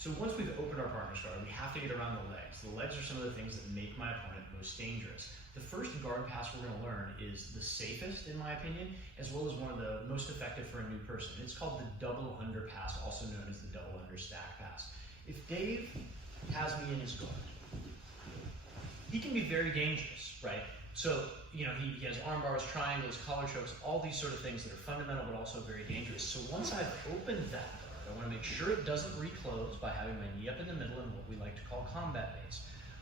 So once we've opened our partner's guard, we have to get around the legs. The legs are some of the things that make my opponent most dangerous. The first guard pass we're going to learn is the safest, in my opinion, as well as one of the most effective for a new person. It's called the double under pass, also known as the double under stack pass. If Dave has me in his guard, he can be very dangerous, right? So, you know, he has arm bars, triangles, collar chokes, all these sort of things that are fundamental but also very dangerous. So once I've opened that guard, I want to make sure it doesn't reclose by having my knee up in the middle in what we like to call combat base.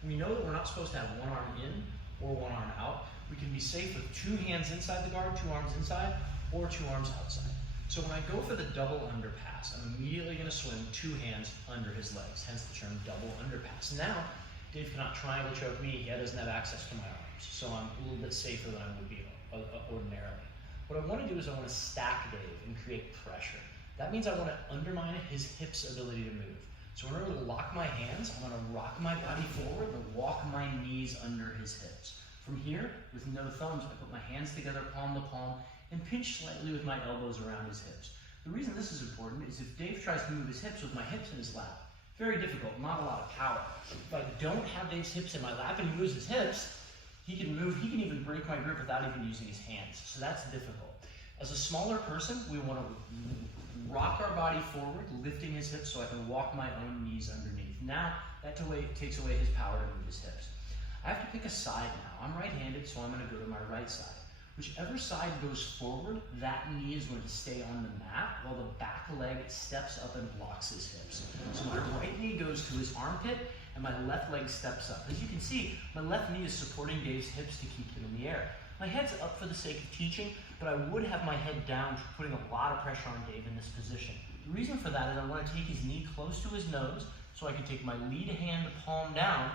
We know that we're not supposed to have one arm in or one arm out. We can be safe with two hands inside the guard, two arms inside, or two arms outside. So when I go for the double under pass, I'm immediately going to swing two hands under his legs, hence the term double under pass. Now, Dave cannot triangle choke me, he doesn't have access to my arms, so I'm a little bit safer than I would be ordinarily. What I want to do is I want to stack Dave and create pressure. That means I want to undermine his hips' ability to move. So in order to lock my hands, I'm going to rock my body forward and walk my knees under his hips. From here, with no thumbs, I put my hands together, palm to palm, and pinch slightly with my elbows around his hips. The reason this is important is if Dave tries to move his hips with my hips in his lap, very difficult, not a lot of power. If I don't have Dave's hips in my lap and he moves his hips, he can even break my grip without even using his hands. So that's difficult. As a smaller person, we want to rock our body forward, lifting his hips so I can walk my own knees underneath. Now, that takes away his power to move his hips. I have to pick a side now. I'm right-handed, so I'm going to go to my right side. Whichever side goes forward, that knee is going to stay on the mat while the back leg steps up and blocks his hips. So my right knee goes to his armpit and my left leg steps up. As you can see, my left knee is supporting Dave's hips to keep him in the air. My head's up for the sake of teaching, but I would have my head down, putting a lot of pressure on Dave in this position. The reason for that is I want to take his knee close to his nose so I can take my lead hand palm down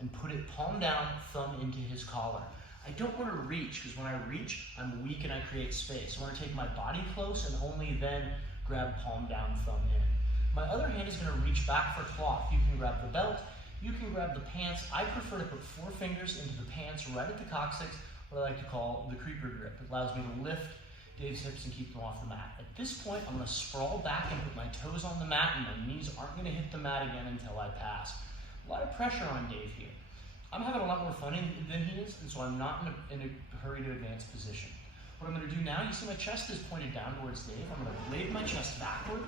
and put it palm down, thumb into his collar. I don't want to reach, because when I reach, I'm weak and I create space. I want to take my body close and only then grab palm down, thumb in. My other hand is going to reach back for cloth. You can grab the belt, you can grab the pants. I prefer to put 4 fingers into the pants right at the coccyx, what I like to call the creeper grip. It allows me to lift Dave's hips and keep them off the mat. At this point, I'm going to sprawl back and put my toes on the mat, and my knees aren't going to hit the mat again until I pass. A lot of pressure on Dave here. I'm having a lot more fun than he is, and so I'm not in a hurry to advance position. What I'm going to do now, you see my chest is pointed down towards Dave. I'm going to blade my chest backward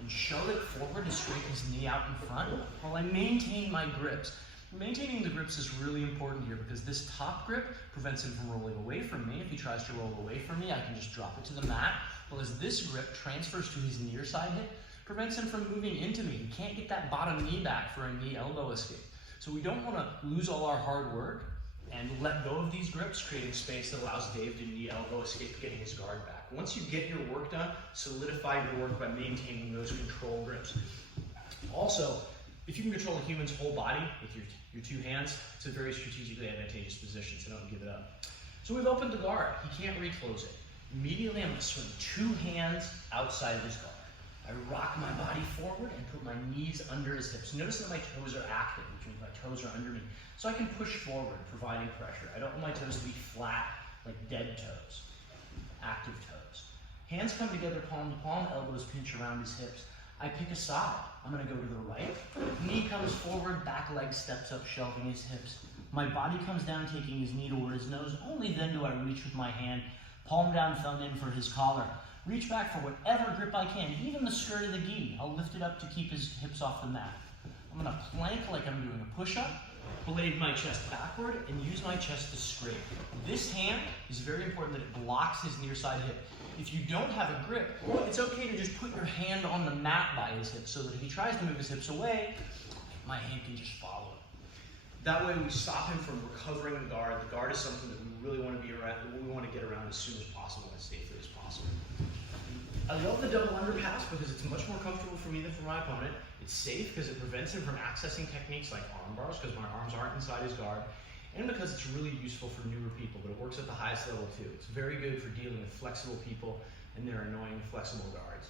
and shove it forward to straighten his knee out in front while I maintain my grips. Maintaining the grips is really important here because this top grip prevents him from rolling away from me. If he tries to roll away from me, I can just drop it to the mat. Whereas this grip transfers to his near side hip, prevents him from moving into me. He can't get that bottom knee back for a knee elbow escape. So we don't want to lose all our hard work and let go of these grips, creating space that allows Dave to knee elbow escape getting his guard back. Once you get your work done, solidify your work by maintaining those control grips. Also, if you can control a human's whole body with your 2 hands, it's a very strategically advantageous position, so don't give it up. So we've opened the guard. He can't reclose it. Immediately, I'm going to swing 2 hands outside of his guard. I rock my body forward and put my knees under his hips. Notice that my toes are active, which means my toes are under me. So I can push forward, providing pressure. I don't want my toes to be flat, like dead toes, active toes. Hands come together palm to palm, elbows pinch around his hips. I pick a side. I'm going to go to the right. Knee comes forward, back leg steps up, shelving his hips. My body comes down, taking his knee toward his nose. Only then do I reach with my hand, palm down, thumb in for his collar. Reach back for whatever grip I can, even the skirt of the gi. I'll lift it up to keep his hips off the mat. I'm going to plank like I'm doing a push-up, blade my chest backward, and use my chest to scrape. This hand is very important that it blocks his near side hip. If you don't have a grip, it's okay to just put your hand on the mat by his hip so that if he tries to move his hips away, my hand can just follow it. That way we stop him from recovering the guard. The guard is something that we really want to be around, we want to get around as soon as possible and as safely as possible. I love the double under pass because it's much more comfortable for me than for my opponent. It's safe because it prevents him from accessing techniques like arm bars because my arms aren't inside his guard, and because it's really useful for newer people, but it works at the highest level too. It's very good for dealing with flexible people and their annoying flexible guards.